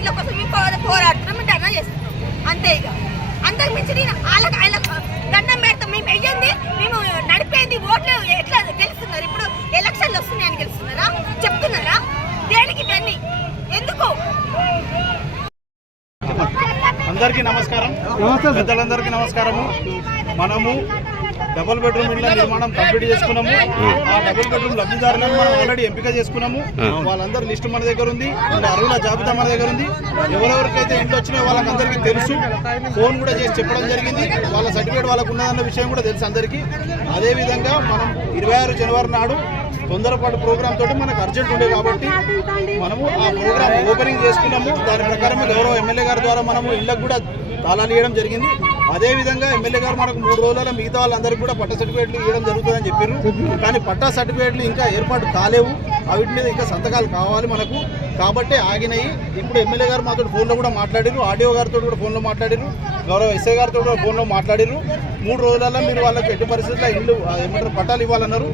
ఇంట్లో కోసం మేము పోరాడుతున్నాం, మేము ధర్నా చేస్తున్నాం అంతే. ఇక అంతకు మించి నేను వాళ్ళకి దండం పెడతాం. మేము వెయ్యింది, మేము నడిపేది ఓట్లు ఎట్లా గెలుస్తున్నారు? ఇప్పుడు ఎలక్షన్లు వస్తున్నాయని గెలుస్తున్నారా? చెప్తున్నారా? దేనికి ఇవన్నీ ఎందుకు? అందరికీ నమస్కారం, పెద్దలందరికీ నమస్కారము. మనము డబుల్ బెడ్రూమ్ ఇళ్ల నిర్మాణం కంప్లీట్ చేసుకున్నాము. ఆ డబుల్ బెడ్రూమ్ లబ్ధిదారులను మనం ఆల్రెడీ ఎంపిక చేసుకున్నాము. వాళ్ళందరి లిస్టు మన దగ్గర ఉంది, అర్హుల జాబితా మన దగ్గర ఉంది. ఎవరెవరికైతే ఇంట్లో వచ్చినాయో వాళ్ళకందరికీ తెలుసు. ఫోన్ కూడా చేసి చెప్పడం జరిగింది. వాళ్ళ సర్టిఫికేట్ వాళ్ళకు ఉన్నదన్న విషయం కూడా తెలుసు అందరికీ. అదేవిధంగా మనం 26 జనవరి నాడు తొందరపాటు ప్రోగ్రామ్ తోటి మనకు అర్జెంట్ ఉండే కాబట్టి మనము ఆ ప్రోగ్రామ్ ఓపెనింగ్ చేసుకున్నాము. దాని ప్రకారమే గౌరవ ఎమ్మెల్యే గారి ద్వారా మనము ఇళ్లకు కూడా తాళాలు ఇవ్వడం జరిగింది. అదేవిధంగా ఎమ్మెల్యే గారు మనకు 3 రోజుల మిగతా వాళ్ళందరికీ కూడా పట్టా సర్టిఫికేట్లు ఇవ్వడం జరుగుతుందని చెప్పారు. కానీ పట్టా సర్టిఫికేట్లు ఇంకా ఏర్పాటు కాలేవు, వీటి మీద ఇంకా సంతకాలు కావాలి మనకు. కాబట్టి ఆగినాయి. ఇప్పుడు ఎమ్మెల్యే గారు మాతో ఫోన్లో కూడా మాట్లాడారు, ఆర్డీఓ గారితో కూడా ఫోన్లో మాట్లాడారు, గౌరవ ఎస్ఐ గారితో కూడా ఫోన్లో మాట్లాడారు. 3 రోజులలో మీరు వాళ్ళకి ఎట్టి పరిస్థితుల్లో ఇల్లు ఏమంటారు పట్టాలు ఇవ్వాలన్నారు.